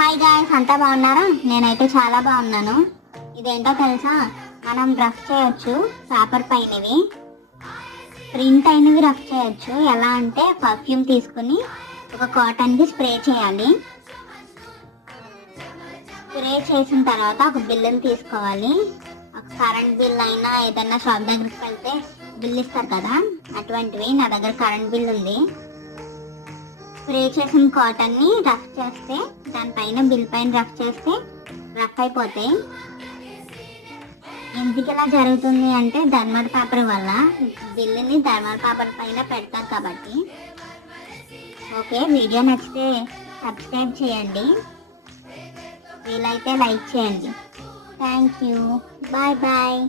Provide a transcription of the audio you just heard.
Hi guys, అంతా బాగున్నారా? నేనైతే చాలా బాగున్నాను. ఇదేంటో తెలుసా, మనం రఫ్ చేయొచ్చు పేపర్ పైనవి, ప్రింట్ అయినవి రఫ్ చేయొచ్చు. ఎలా అంటే పర్ఫ్యూమ్ తీసుకుని ఒక కాటన్కి స్ప్రే చేయాలి. స్ప్రే చేసిన తర్వాత ఒక బిల్లుని తీసుకోవాలి. ఒక కరెంట్ బిల్ అయినా ఏదైనా షాప్ దగ్గరికి వెళ్తే బిల్ ఇస్తారు కదా, అటువంటివి. నా దగ్గర కరెంట్ బిల్ ఉంది. స్ప్రే చేసిన కాటన్ని రఫ్ చేస్తే, దానిపైన బిల్ పైన రఫ్ చేస్తే రఫ్ అయిపోతాయి. ఎందుకు ఇలా జరుగుతుంది అంటే థర్మల్ పేపర్ వల్ల. బిల్లుని థర్మల్ పేపర్ పైన పెడతారు కాబట్టి. ఓకే, వీడియో నచ్చితే సబ్స్క్రైబ్ చేయండి, వీలైతే లైక్ చేయండి. Thank you. Bye bye.